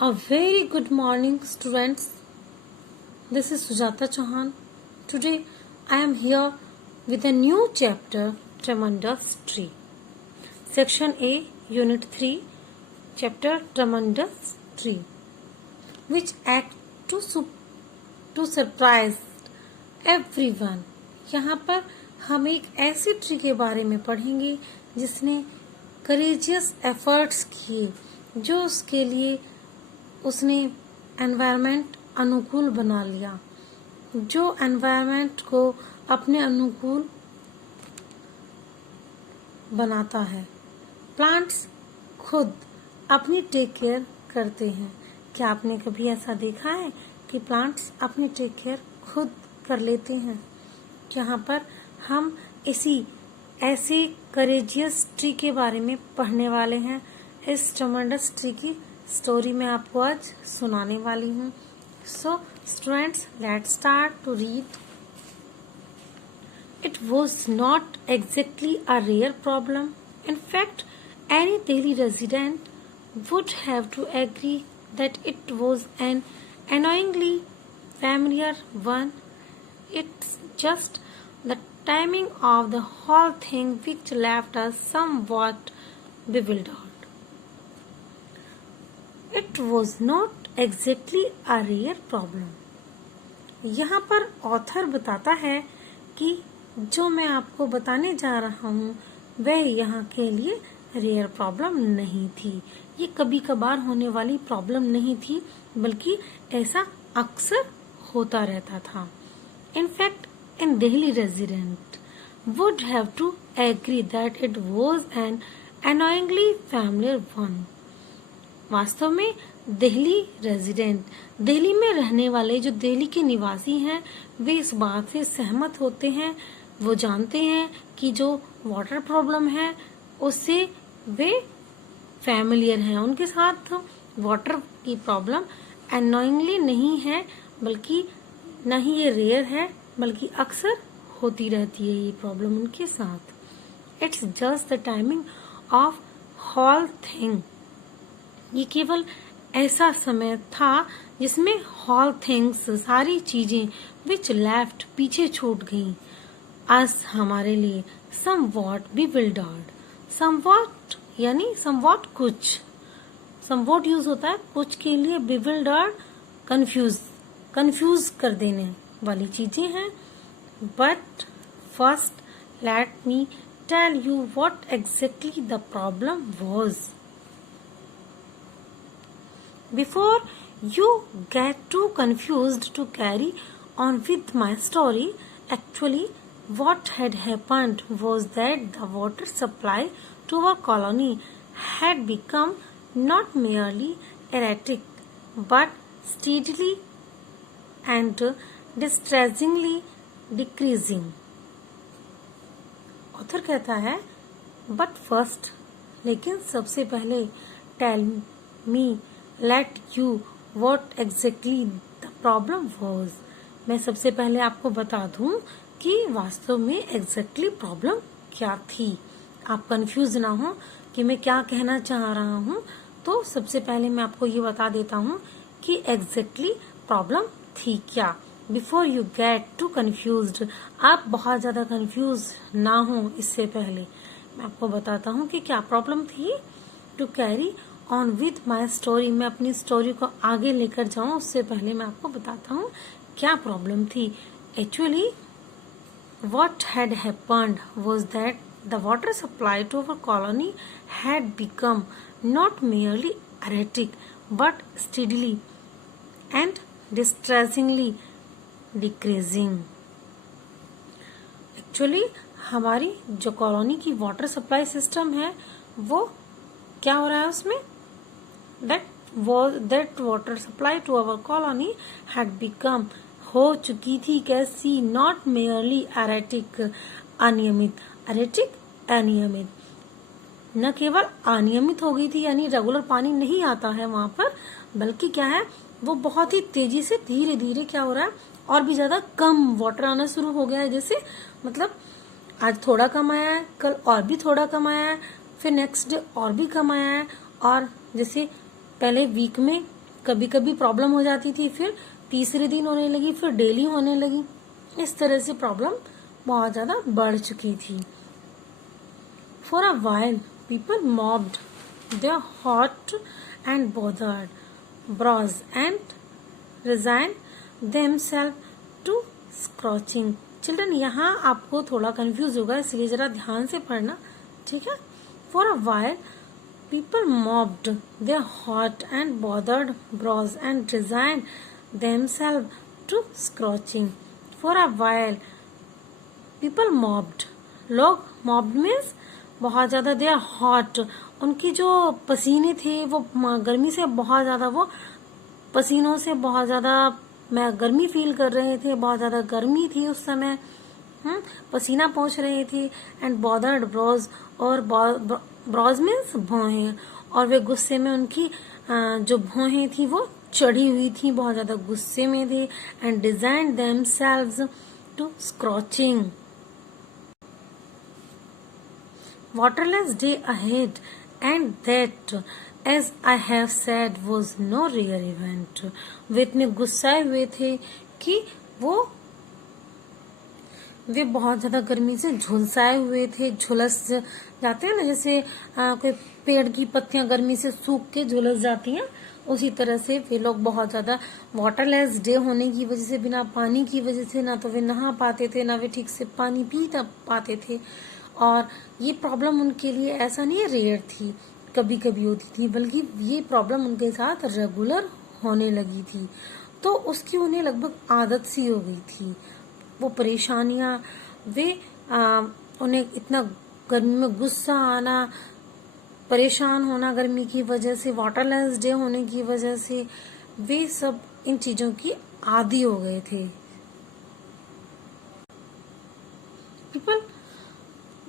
A very good morning, students. This is Sujata Chauhan. Today I am here with a new chapter, Tremendous Tree. Section A, Unit 3, Chapter Tremendous Tree, which act to surprise everyone. यहाँ पर हम एक ऐसी tree के बारे में पढ़ेंगे जिसने करेजियस एफर्ट्स किए, जो उसके लिए उसने एनवायरनमेंट अनुकूल बना लिया, जो एनवायरनमेंट को अपने अनुकूल बनाता है। प्लांट्स खुद अपनी टेक केयर करते हैं। क्या आपने कभी ऐसा देखा है कि प्लांट्स अपनी टेक केयर खुद कर लेते हैं? यहाँ पर हम ऐसे करेजियस ट्री के बारे में पढ़ने वाले हैं। इस ट्रेमेंडस ट्री की स्टोरी मैं आपको आज सुनाने वाली हूँ। So students, let's start to read. It was not exactly a rare problem. In fact, any daily resident would have to agree that it was an annoyingly familiar one. It's just the timing of the whole thing which left us somewhat bewildered. It was not exactly a rare problem. यहाँ पर author बताता है कि जो मैं आपको बताने जा रहा हूँ वह यहाँ के लिए रेयर प्रॉब्लम नहीं थी। ये कभी कभार होने वाली प्रॉब्लम नहीं थी, बल्कि ऐसा अक्सर होता रहता था। In fact an Delhi resident would have to agree that it was an annoyingly familiar one. वास्तव में दिल्ली रेजिडेंट, दिल्ली में रहने वाले जो दिल्ली के निवासी हैं, वे इस बात से सहमत होते हैं। वो जानते हैं कि जो वाटर प्रॉब्लम है उससे वे फैमिलियर हैं, उनके साथ वाटर की प्रॉब्लम अनोइंगली नहीं है, बल्कि न ही ये रेयर है, बल्कि अक्सर होती रहती है ये प्रॉब्लम उनके साथ। It's just the timing of whole thing. ये केवल ऐसा समय था जिसमें होल थिंग्स, सारी चीजें, विच लेफ्ट, पीछे छूट गईं, अस, हमारे लिए, समवॉट bewildered। समवॉट यानी समवॉट कुछ, समवॉट यूज होता है कुछ के लिए, bewildered कंफ्यूज कर देने वाली चीजें हैं। But first let me tell you what exactly the problem was. Before you get too confused to carry on with my story, actually what had happened was that the water supply to our colony had become not merely erratic but steadily and distressingly decreasing. Author कहता है, but first, लेकिन सबसे पहले, tell me, let you what exactly the problem was। मैं सबसे पहले आपको बता दूं कि वास्तव में exactly प्रॉब्लम क्या थी। आप कंफ्यूज ना हो कि मैं क्या कहना चाह रहा हूं, तो सबसे पहले मैं आपको ये बता देता हूं कि exactly प्रॉब्लम थी क्या। Before you get too confused, आप बहुत ज्यादा कंफ्यूज ना हो इससे पहले मैं आपको बताता हूं कि क्या प्रॉब्लम थी। To carry on with my story, मैं अपनी स्टोरी को आगे लेकर जाऊं उससे पहले मैं आपको बताता हूँ क्या प्रॉब्लम थी। Actually what had happened was that the water supply to our colony had become not merely erratic but steadily and distressingly decreasing। Actually हमारी जो कॉलोनी की वाटर सप्लाई सिस्टम है वो क्या हो रहा है उसमें, that water supply to our colony had become, हो चुकी थी कैसी, not merely erratic, अनियमित, erratic अनियमित, न केवल अनियमित हो गई थी यानी रेगुलर पानी नहीं आता है वहां पर, बल्कि क्या है वो बहुत ही तेजी से धीरे धीरे क्या हो रहा है और भी ज्यादा कम वाटर आना शुरू हो गया है। जैसे मतलब आज थोड़ा कम आया है, कल और भी थोड़ा कम आया है, फिर नेक्स्ट डे और भी कम आया है, और जैसे पहले वीक में कभी कभी प्रॉब्लम हो जाती थी, फिर तीसरे दिन होने लगी, फिर डेली होने लगी। इस तरह से प्रॉब्लम बहुत ज्यादा बढ़ चुकी थी। For a while people mopped their hot and bothered brows and resigned themselves to scorching. Children, यहाँ आपको थोड़ा कंफ्यूज होगा, इसलिए जरा ध्यान से पढ़ना, ठीक है। For a while people mopped their hot and bothered brows and resigned themselves to scorching. For a while people mopped. लोग mopped means बहुत ज्यादा, दे आर हॉट, उनकी जो पसीने थे वो गर्मी से बहुत ज्यादा, वो पसीनों से बहुत ज्यादा गर्मी फील कर रहे थे, बहुत ज्यादा गर्मी थी उस समय, पसीना पहुंच रहे थे। एंड बॉदर्ड ब्रोज, और ब्रोज मीन्स भौहें, और वे गुस्से में, उनकी जो भौहें थी वो चढ़ी हुई थी, बहुत ज्यादा गुस्से में थे। And designed themselves to scorching. Waterless day ahead, and that, as I have said, was no rare event. वे इतने गुस्साए हुए थे कि वे बहुत ज्यादा गर्मी से झुलसाए हुए थे, झुलस जाते हैं ना, जैसे कोई पेड़ की पत्तियां गर्मी से सूख के झुलस जाती हैं, उसी तरह से वे लोग बहुत ज्यादा वाटरलेस डे होने की वजह से, बिना पानी की वजह से, ना तो वे नहा पाते थे, ना वे ठीक से पानी पी पाते थे। और ये प्रॉब्लम उनके लिए ऐसा नहीं रेयर थी, कभी कभी होती थी, बल्कि ये प्रॉब्लम उनके साथ रेगुलर होने लगी थी। तो उसकी उन्हें लगभग आदत सी हो गई थी। वो परेशानियां, वे उन्हें इतना गर्मी में गुस्सा आना, परेशान होना गर्मी की वजह से, वाटरलेस डे होने की वजह से, वे सब इन चीजों की आदी हो गए थे। पीपल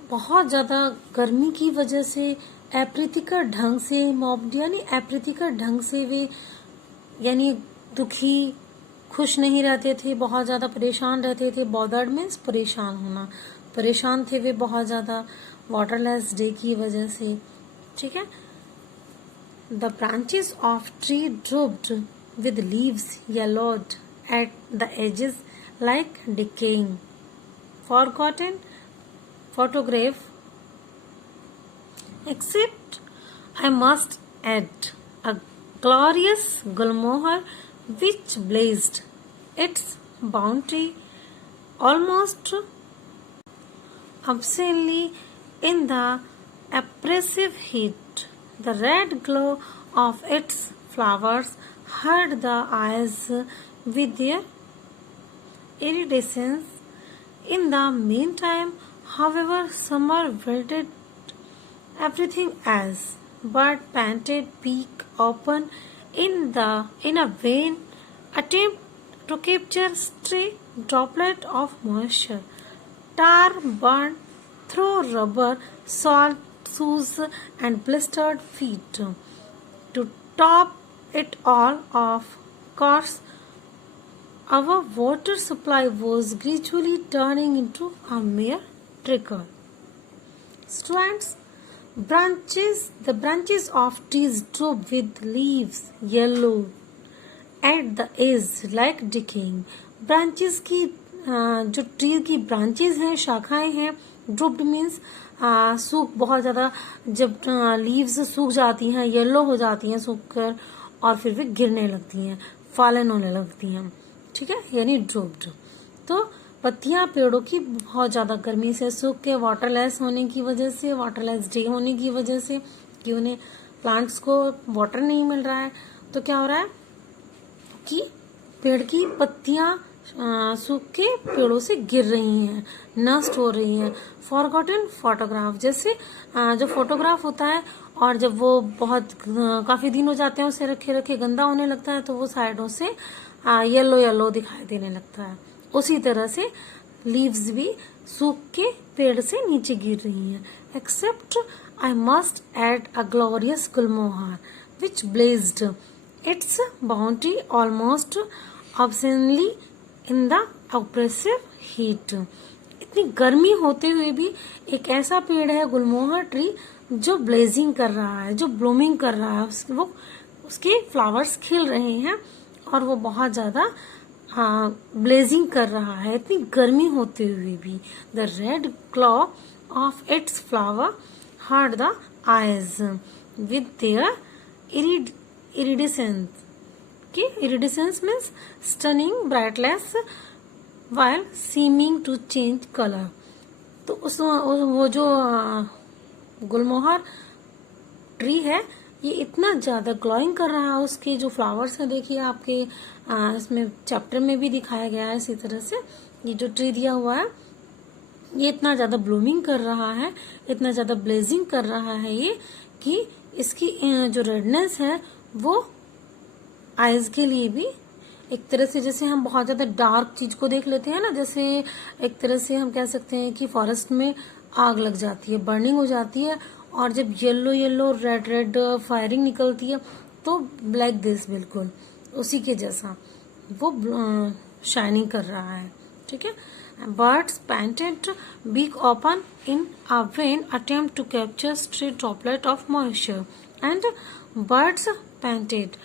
बहुत ज्यादा गर्मी की वजह से अप्रीतिकर ढंग से मॉब्ड, यानी अप्रीतिकर ढंग से वे, यानी दुखी, खुश नहीं रहते थे, बहुत ज्यादा परेशान रहते थे। बॉदर्ड मीन्स परेशान होना, परेशान थे वे बहुत ज्यादा वाटरलेस डे की वजह से, ठीक है। The branches of tree drooped with leaves yellowed at the edges like decaying forgotten photograph, except I must add a glorious Gulmohar which blazed its bounty almost obscenely in the oppressive heat. The red glow of its flowers hurt the eyes with their iridescence. In the meantime, however, summer wilted everything else, but panted peak open in a vain attempt to capture stray droplet of moisture. Tar burned through rubber, salt shoes and blistered feet. To top it all off, course, our water supply was gradually turning into a mere trickle. Strands, the branches of trees drooped with leaves yellow at the edge like decaying. Branches की जो tree की branches हैं, शाखाएं हैं, ड्रूप्ड means सूख, बहुत ज्यादा, जब लीव्स सूख जाती हैं, येलो हो जाती हैं सूख कर, और फिर वे गिरने लगती हैं, फॉलन होने लगती हैं, ठीक है, यानी ड्रूप्ड। तो पत्तियां पेड़ों की बहुत ज्यादा गर्मी से सूख के, वाटरलेस होने की वजह से, वाटरलेस डे होने की वजह से, कि उन्हें प्लांट्स को वाटर नहीं मिल रहा है, तो क्या हो रहा है कि पेड़ की पत्तियां सूख के पेड़ों से गिर रही हैं, नष्ट हो रही हैं। फॉरगॉटन फोटोग्राफ, जैसे जो फोटोग्राफ होता है, और जब वो बहुत काफी दिन हो जाते हैं उसे रखे रखे गंदा होने लगता है, तो वो साइडों से येलो येलो दिखाई देने लगता है। उसी तरह से लीव्स भी सूख के पेड़ से नीचे गिर रही हैं। Except I must add a glorious gulmohar which blazed its bounty almost obscenely in the oppressive heat. इतनी गर्मी होते हुए भी एक ऐसा पेड़ है गुलमोहर ट्री जो ब्लेजिंग कर रहा है, जो ब्लूमिंग कर रहा है, वो उसके फ्लावर्स खिल रहे हैं और वो बहुत ज्यादा ब्लेजिंग कर रहा है, इतनी गर्मी होते हुए भी। The red glow of its flower hurt the eyes with their iridescence. कि iridescence means stunning brightness while seeming to change color. तो उस वो जो गुलमोहर ट्री है ये इतना ज्यादा ग्लोइंग कर रहा है, उसके जो फ्लावर्स हैं देखिए आपके इसमें चैप्टर में भी दिखाया गया है। इसी तरह से ये जो ट्री दिया हुआ है ये इतना ज्यादा ब्लूमिंग कर रहा है, इतना ज्यादा ब्लेजिंग कर रहा है ये कि इसकी जो रेडनेस है वो आईज के लिए भी एक तरह से, जैसे हम बहुत ज्यादा डार्क चीज को देख लेते हैं ना, जैसे एक तरह से हम कह सकते हैं कि फॉरेस्ट में आग लग जाती है, बर्निंग हो जाती है, और जब yellow yellow red red firing निकलती है तो ब्लैक दिस बिल्कुल उसी के जैसा वो शाइनिंग कर रहा है। ठीक है। Birds painted beak open in a vain attempt to capture stray droplet of moisture. And birds painted.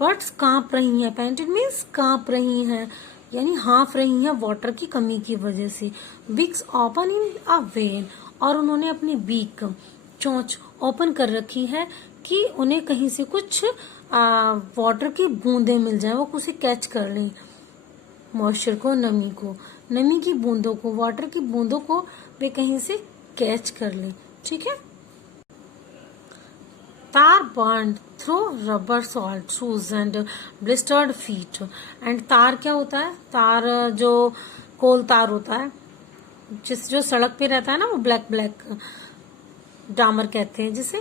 Birds कांप रही हैं. Painted means कांप रही हैं, यानी हाँफ रही हैं वाटर की कमी की वजह से. Beaks open in a vain. और उन्होंने अपनी बीक चोंच ओपन कर रखी है कि उन्हें कहीं से कुछ वाटर की बूंदें मिल जाए, वो उसे कैच कर लें, मॉइस्चर को, नमी की बूंदों को, वाटर की बूंदों को वे कहीं से कैच कर ले। ठीक है। तार burn through rubber salt shoes and blistered feet. And तार क्या होता है? तार जो कोल तार होता है, जो सड़क पे रहता है ना, वो ब्लैक ब्लैक डामर कहते हैं जिसे,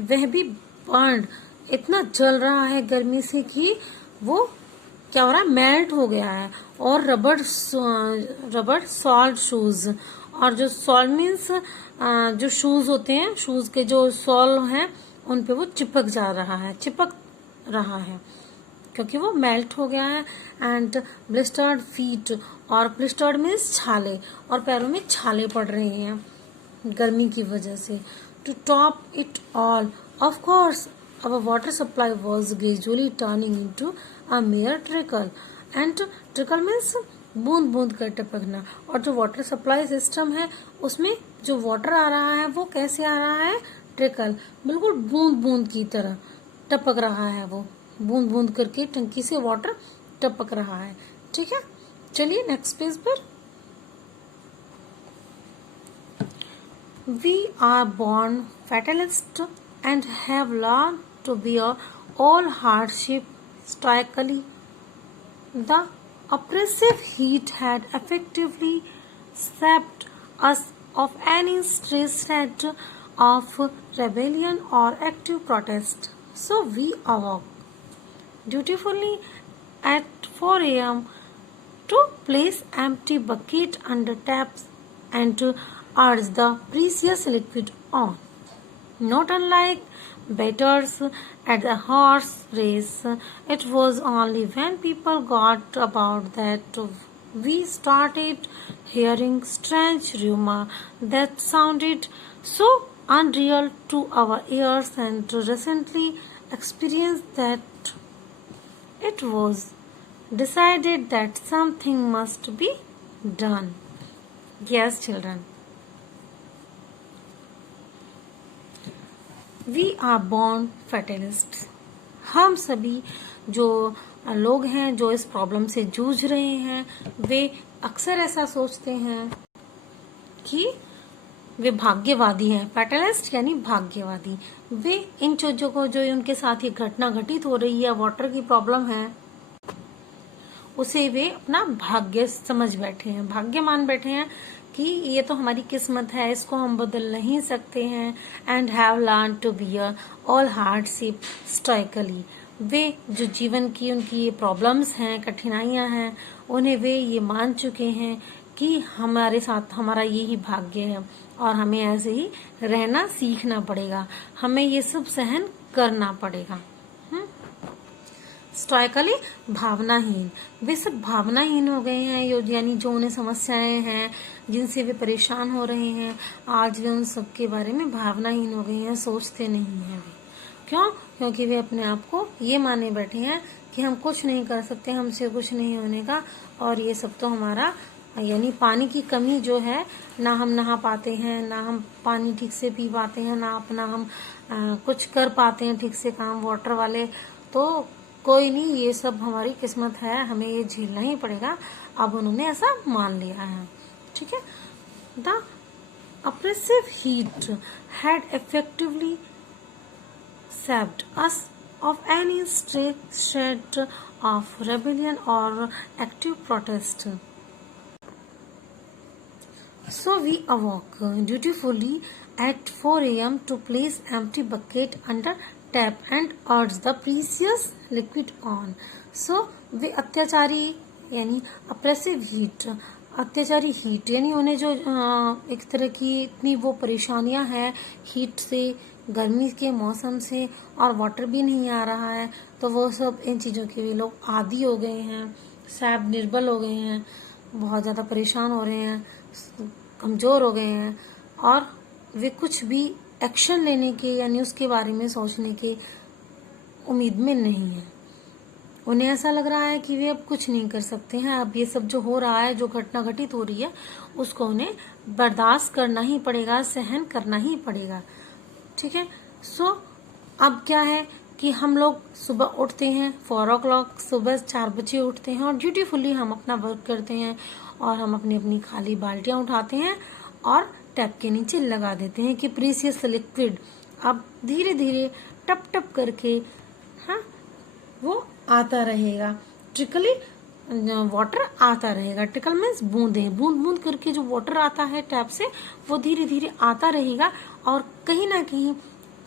वह भी बर्न इतना जल रहा है गर्मी से कि वो क्या हो रहा है, मेल्ट हो गया है। और रबर सॉल्ट शूज, और जो सॉल्ट मीन्स जो शूज होते हैं, शूज के जो सॉल हैं उन पे वो चिपक रहा है क्योंकि वो मेल्ट हो गया है। एंड ब्लिस्टर्ड फीट, और ब्लिस्टर्ड मीन्स छाले, और पैरों में छाले पड़ रहे हैं गर्मी की वजह से। To top it all, of course our water supply was gradually turning into a mere trickle. And trickle means बूंद बूंद कर टपकना। और जो वाटर सप्लाई सिस्टम है उसमें जो वाटर आ रहा है वो कैसे आ रहा है? ट्रिकल, बिल्कुल बूंद बूंद की तरह टपक रहा है, वो बूंद बूंद करके टंकी से वाटर टपक रहा है। ठीक है, चलिए नेक्स्ट पेज पर। We are born fatalists and have learned to bear all hardship stoically. The oppressive heat had effectively sapped us of any thread of rebellion or active protest. So we awoke dutifully at 4 a.m. to place empty bucket under taps and to urge the precious liquid on. Not unlike bettors at the horse race, it was only when people got about that we started hearing strange rumor that sounded so unreal to our ears, and recently experienced that it was decided that something must be done. Yes, children. We are born fatalist. हम सभी जो लोग हैं जो इस problem से जूझ रहे हैं, वे अक्सर ऐसा सोचते हैं कि वे भाग्यवादी हैं। फैटलिस्ट यानी भाग्यवादी। वे इन चीजों को, जो उनके साथ ये घटना घटित हो रही है, वाटर की प्रॉब्लम है, उसे वे अपना भाग्य समझ बैठे हैं, भाग्य मान बैठे हैं कि ये तो हमारी किस्मत है, इसको हम बदल नहीं सकते हैं। And have learn to bear all hardship stoically. वे जो जीवन की उनकी ये प्रॉब्लम्स हैं, कठिनाइयां हैं, उन्हें वे ये मान चुके हैं कि हमारे साथ हमारा यही भाग्य है और हमें ऐसे ही रहना सीखना पड़ेगा, हमें ये सब सहन करना पड़ेगा। स्टॉइकली भावनाहीन। वे सब भावनाहीन हो गए हैं, यानी जो उन्हें समस्याएं हैं, जिनसे वे परेशान हो रहे हैं, आज वे उन सब के बारे में भावनाहीन हो गए हैं, सोचते नहीं हैं वे। क्यों? क्योंकि वे अपने आप को ये माने बैठे हैं कि हम कुछ नहीं कर सकते, हमसे कुछ नहीं होने का, और ये सब तो हमारा यानी पानी की कमी जो है, ना हम नहा पाते हैं, ना हम पानी ठीक से पी पाते हैं, ना अपना हम कुछ कर पाते हैं ठीक से काम वाटर वाले, तो कोई नहीं, ये सब हमारी किस्मत है, हमें ये झेलना ही पड़ेगा। अब उन्होंने ऐसा मान लिया है, ठीक है। The oppressive heat had effectively sapped us of any shred of rebellion or active protest. So we awoke dutifully at 4 a.m. to place empty bucket under tap and urge the precious liquid on. So वे अत्याचारी यानी oppressive heat, अत्याचारी heat यानी उन्हें जो एक तरह की इतनी वो परेशानियां हैं हीट से, गर्मी के मौसम से, और वाटर भी नहीं आ रहा है, तो वो सब इन चीज़ों के भी लोग आदी हो गए हैं, शायद निर्बल हो गए हैं, बहुत ज़्यादा परेशान हो रहे हैं, कमज़ोर हो गए हैं, और वे कुछ भी एक्शन लेने के यानी उसके बारे में सोचने के उम्मीद में नहीं है। उन्हें ऐसा लग रहा है कि वे अब कुछ नहीं कर सकते हैं, अब ये सब जो हो रहा है, जो घटना घटित हो रही है, उसको उन्हें बर्दाश्त करना ही पड़ेगा, सहन करना ही पड़ेगा, ठीक है। सो अब क्या है कि हम लोग सुबह उठते हैं 4 o'clock, सुबह 4 बजे उठते हैं और ड्यूटीफुली हम अपना वर्क करते हैं, और हम अपनी अपनी खाली बाल्टियां उठाते हैं और टैप के नीचे लगा देते हैं कि प्रीसियस लिक्विड अब धीरे धीरे टप टप करके वो आता रहेगा, ट्रिकली वाटर आता रहेगा। ट्रिकल मीन्स बूंदे, बूंद बूंद करके जो वाटर आता है टैप से, वो धीरे धीरे आता रहेगा, और कहीं ना कहीं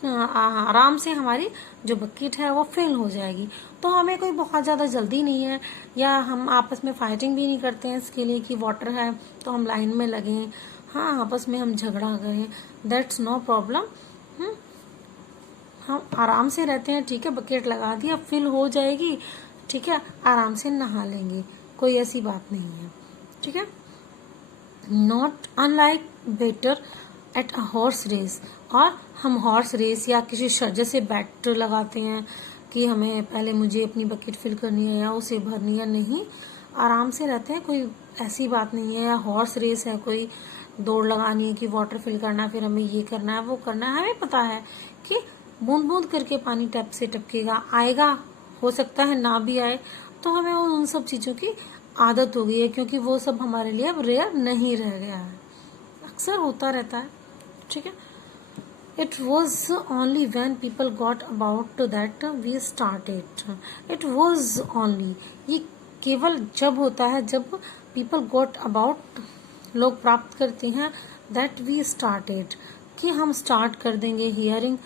आराम से हमारी जो बकेट है वो फिल हो जाएगी। तो हमें कोई बहुत ज़्यादा जल्दी नहीं है, या हम आपस में फाइटिंग भी नहीं करते हैं इसके लिए कि वाटर है तो हम लाइन में लगें, हाँ आपस में हम झगड़ा करें, दैट्स नो प्रॉब्लम। हम आराम से रहते हैं, ठीक है, बकेट लगा दी, अब फिल हो जाएगी, ठीक है, आराम से नहा लेंगे, कोई ऐसी बात नहीं है, ठीक है। Not unlike better at a horse race, और हम हॉर्स रेस या किसी जैसे बैट लगाते हैं कि हमें पहले मुझे अपनी बकेट फिल करनी है या उसे भरनी है, नहीं, आराम से रहते हैं, कोई ऐसी बात नहीं है। या हॉर्स रेस है, कोई दौड़ लगानी है कि वाटर फिल करना, फिर हमें ये करना है वो करना है, हमें पता है कि बूंद बूंद करके पानी टैप से टपकेगा, आएगा, हो सकता है ना भी आए, तो हमें उन सब चीज़ों की आदत हो गई है, क्योंकि वो सब हमारे लिए अब रेयर नहीं रह गया है, अक्सर होता रहता है, ठीक है। It was only when people got about that we started. It was only, ये केवल जब होता है जब people got about, लोग प्राप्त करते हैं, that we started, कि हम स्टार्ट कर देंगे hearing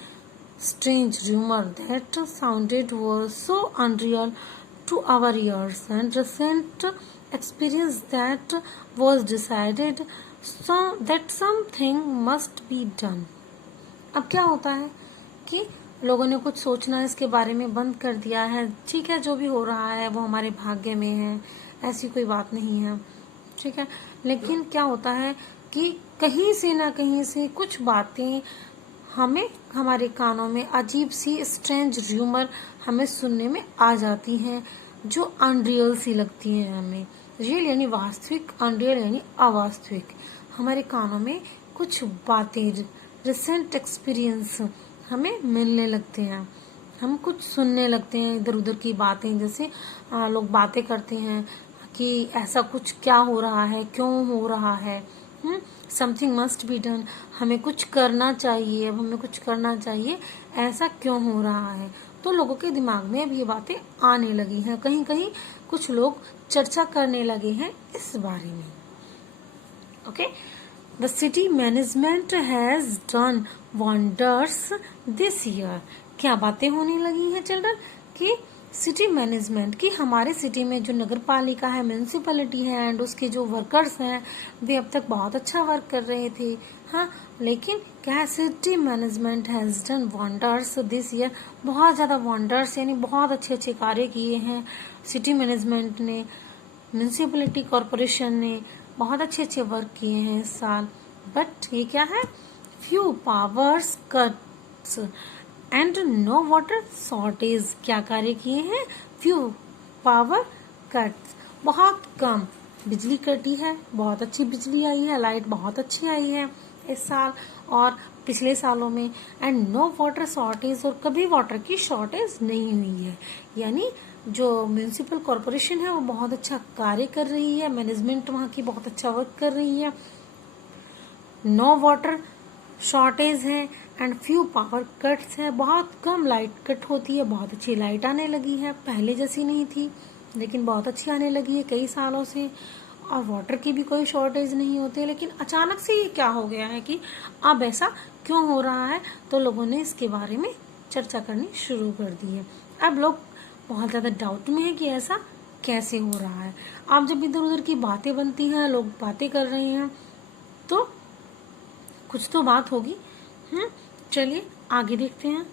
strange rumor that sounded was so unreal to our ears, and recent experience that was decided so that something must be done. अब क्या होता है कि लोगों ने कुछ सोचना इसके बारे में बंद कर दिया है, ठीक है, जो भी हो रहा है वो हमारे भाग्य में है, ऐसी कोई बात नहीं है, ठीक है। लेकिन क्या होता है कि कहीं से ना कहीं से कुछ बातें हमें हमारे कानों में अजीब सी स्ट्रेंज र्यूमर हमें सुनने में आ जाती हैं, जो अनरियल सी लगती हैं हमें। रियल यानी वास्तविक, अनरियल यानी अवास्तविक। हमारे कानों में कुछ बातें, रिसेंट एक्सपीरियंस हमें मिलने लगते हैं, हम कुछ सुनने लगते हैं इधर उधर की बातें, जैसे लोग बातें करते हैं कि ऐसा कुछ क्या हो रहा है, क्यों हो रहा है, समथिंग मस्ट बी डन, हमें कुछ करना चाहिए, अब हमें कुछ करना चाहिए, ऐसा क्यों हो रहा है। तो लोगों के दिमाग में अब ये बातें आने लगी हैं, कहीं कहीं कुछ लोग चर्चा करने लगे हैं इस बारे में, okay. The city management has done wonders this year. क्या बातें होने लगी हैं चिल्ड्रन कि सिटी मैनेजमेंट की, हमारे सिटी में जो नगर पालिका है, म्यूनिसिपैलिटी है, एंड उसके जो वर्कर्स हैं वे अब तक बहुत अच्छा वर्क कर रहे थे, हाँ, लेकिन क्या city management has done wonders this year, बहुत ज़्यादा वंडर्स यानी बहुत अच्छे अच्छे कार्य किए हैं सिटी मैनेजमेंट ने, म्यूनिसिपैलिटी कॉरपोरेशन ने बहुत अच्छे अच्छे वर्क किए हैं इस साल। बट ये क्या है, few powers cuts, and no water shortage. क्या कार्य किए हैं? फ्यू पावर कट्स, बहुत कम बिजली कटी है, बहुत अच्छी बिजली आई है, लाइट बहुत अच्छी आई है इस साल और पिछले सालों में। एंड नो वाटर शॉर्टेज, और कभी वाटर की शॉर्टेज नहीं हुई है। यानी जो म्यूनिसिपल कॉरपोरेशन है वो बहुत अच्छा कार्य कर रही है, मैनेजमेंट वहाँ की बहुत अच्छा वर्क कर रही है। नो वाटर शॉर्टेज है एंड फ्यू पावर कट्स है, बहुत कम लाइट कट होती है, बहुत अच्छी लाइट आने लगी है, पहले जैसी नहीं थी लेकिन बहुत अच्छी आने लगी है कई सालों से। और वाटर की भी कोई शॉर्टेज नहीं होती है। लेकिन अचानक से ये क्या हो गया है कि अब ऐसा क्यों हो रहा है, तो लोगों ने इसके बारे में चर्चा करनी शुरू कर दी है। अब लोग बहुत ज्यादा डाउट में है कि ऐसा कैसे हो रहा है। अब जब इधर उधर की बातें बनती हैं, लोग बातें कर रहे हैं, तो कुछ तो बात होगी। चलिए आगे देखते हैं।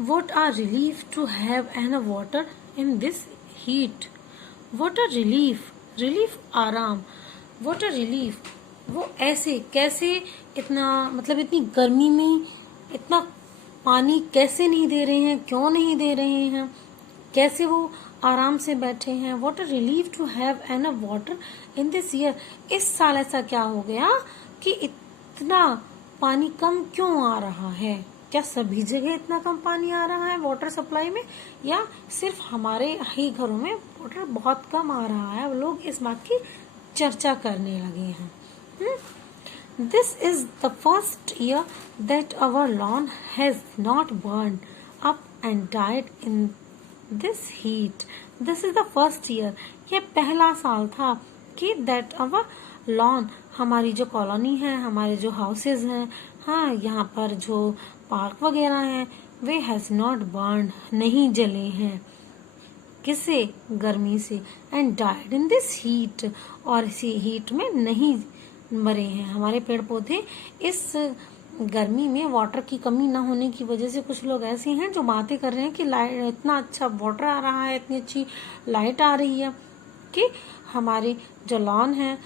What a relief to have an water in this heat. What a relief, relief आराम, what a relief। वो ऐसे कैसे, इतना मतलब इतनी गर्मी में इतना पानी कैसे नहीं दे रहे हैं, क्यों नहीं दे रहे हैं, कैसे वो आराम से बैठे हैं। What a relief to have an water in this year। इस साल ऐसा क्या हो गया कि इतना पानी कम क्यों आ रहा है? क्या सभी जगह इतना कम पानी आ रहा है वाटर सप्लाई में, या सिर्फ हमारे ही घरों में वाटर बहुत कम आ रहा है? लोग इस बात की चर्चा करने लगे हैं। This is the first year that our lawn has not burn up and died in this heat. This is the first year, यह पहला साल था कि दैट आवर लॉन, हमारी जो कॉलोनी है, हमारे जो हाउसेज हैं, हाँ यहाँ पर जो पार्क वगैरह हैं, वे हैज नॉट बर्न, नहीं जले हैं। किससे? गर्मी से। And died in this heat, और इसी हीट में नहीं मरे हैं। हमारे पेड़ पौधे इस गर्मी में वाटर की कमी ना होने की वजह से, कुछ लोग ऐसे हैं जो बातें कर रहे हैं कि लाइट, इतना अच्छा वाटर आ रहा है, इतनी अच्छी लाइट आ रही है कि हमारे जो लॉन है,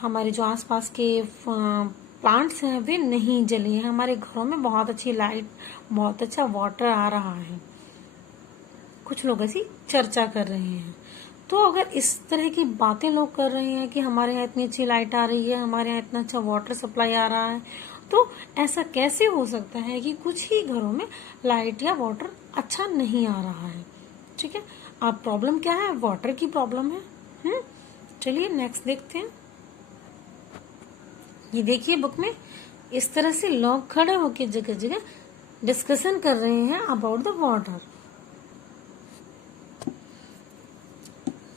हमारे जो आसपास के प्लांट्स हैं, वे नहीं जले हैं। हमारे घरों में बहुत अच्छी लाइट, बहुत अच्छा वाटर आ रहा है। कुछ लोग ऐसी चर्चा कर रहे हैं। तो अगर इस तरह की बातें लोग कर रहे हैं कि हमारे यहाँ इतनी अच्छी लाइट आ रही है, हमारे यहाँ इतना अच्छा वाटर सप्लाई आ रहा है, तो ऐसा कैसे हो सकता है कि कुछ ही घरों में लाइट या वाटर अच्छा नहीं आ रहा है? ठीक है, अब प्रॉब्लम क्या है? वाटर की प्रॉब्लम है। चलिए नेक्स्ट देखते हैं। ये देखिए बुक में इस तरह से लोग खड़े होकर जगह जगह डिस्कशन कर रहे हैं about the water.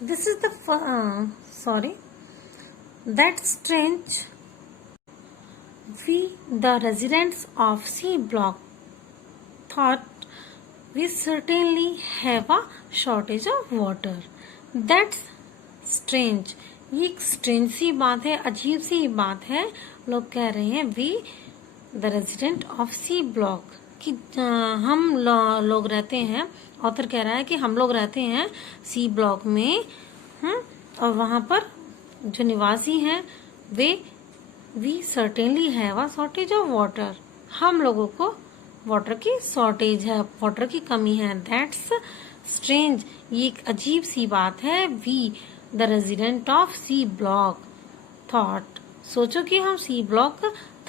This is the that strange we the residents of C block thought we certainly have a shortage of water. That's strange, ये एक स्ट्रेंज सी बात है, अजीब सी बात है। लोग कह रहे हैं we the resident of C block, कि हम लोग रहते हैं, ऑथर कह रहा है कि हम लोग रहते हैं सी ब्लॉक में, और वहां पर जो निवासी हैं we certainly have a shortage of water. हम लोगों को वाटर की शॉर्टेज है, वाटर की कमी है। दैट्स स्ट्रेंज, ये एक अजीब सी बात है। We the resident of C block thought, सोचो कि हम सी ब्लॉक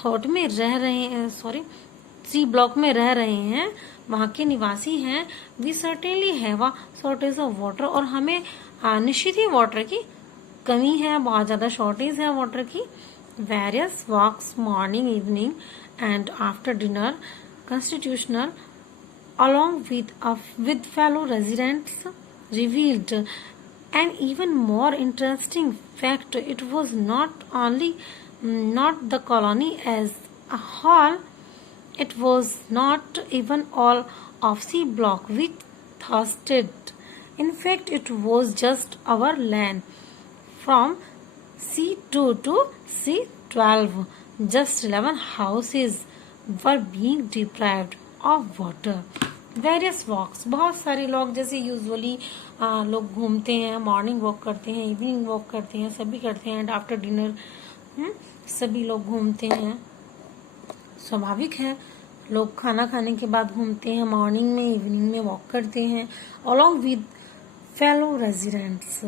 थॉट में रह रहे हैं, सी ब्लॉक में रह रहे हैं, वहां के निवासी हैं। We certainly have a shortage of water, और हमें निश्चित ही वाटर की कमी है, बहुत ज्यादा शॉर्टेज है वाटर की। Various walks morning, evening and after dinner constitutional along with fellow residents revealed an even more interesting fact. It was not the colony as a whole, it was not even all of C block which thirsted. In fact, it was just our land from C2 to C12. Just 11 houses were being deprived of water. Various walks, बहुत सारे लोग जैसे usually लोग घूमते हैं, morning walk करते हैं, evening walk करते हैं, सभी करते हैं, एंड आफ्टर डिनर सभी लोग घूमते हैं, स्वाभाविक है। लोग खाना खाने के बाद घूमते हैं, मॉर्निंग में, इवनिंग में वॉक करते हैं अलॉन्ग विद फेलो रेजिडेंट्स।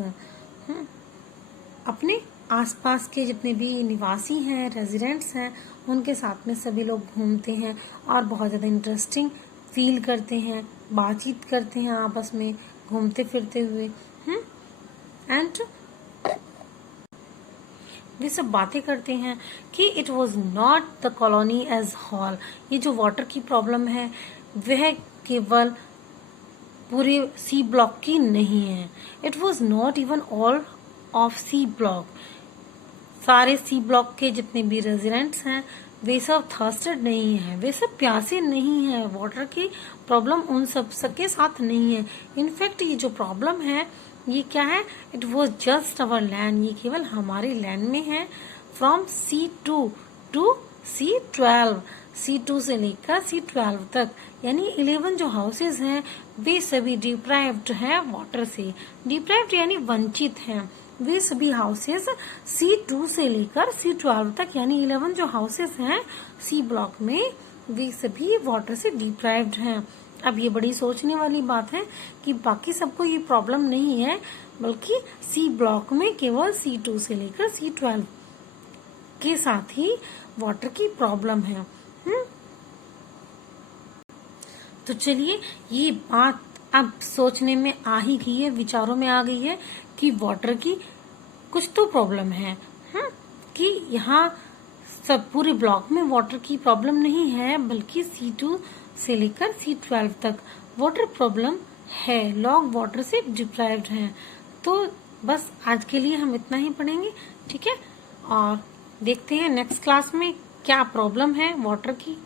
अपने आसपास के जितने भी निवासी हैं, रेजिडेंट्स हैं, उनके साथ में सभी लोग घूमते हैं और बहुत ज़्यादा इंटरेस्टिंग फील करते हैं, बातचीत करते हैं आपस में घूमते फिरते हुए। एंड वे सब बातें करते हैं कि it was not the colony as whole. ये जो वाटर की प्रॉब्लम है वह केवल पूरे सी ब्लॉक की नहीं है। It was not even all of C block. सारे सी ब्लॉक के जितने भी रेजिडेंट्स हैं वे सब थर्स्टेड नहीं है, वे सब प्यासे नहीं है। वाटर की प्रॉब्लम उन सब के साथ नहीं है। इनफैक्ट ये जो प्रॉब्लम है ये क्या है, it was just our land, ये केवल हमारे लैंड में है। From C2 to C12, C2 से लेकर C12 तक, यानी 11 जो हाउसेज हैं वे सभी डिप्राइव्ड हैं वाटर से। डिप्राइव्ड यानी वंचित हैं। वे सभी हाउसेज C2 से लेकर C12 तक, यानी 11 जो हाउसेज हैं सी ब्लॉक में, वे सभी वाटर से डिप्राइव्ड हैं। अब ये बड़ी सोचने वाली बात है कि बाकी सबको ये प्रॉब्लम नहीं है, बल्कि सी ब्लॉक में केवल C2 से लेकर C12 के साथ ही वाटर की प्रॉब्लम है। तो चलिए, ये बात अब सोचने में आ ही गई है, विचारों में आ गई है कि वाटर की कुछ तो प्रॉब्लम है। कि यहाँ सब पूरे ब्लॉक में वाटर की प्रॉब्लम नहीं है, बल्कि C2 से लेकर C12 तक वाटर प्रॉब्लम है, लोग वाटर से डिप्राइव्ड हैं। तो बस आज के लिए हम इतना ही पढ़ेंगे, ठीक है, और देखते हैं नेक्स्ट क्लास में क्या प्रॉब्लम है वाटर की।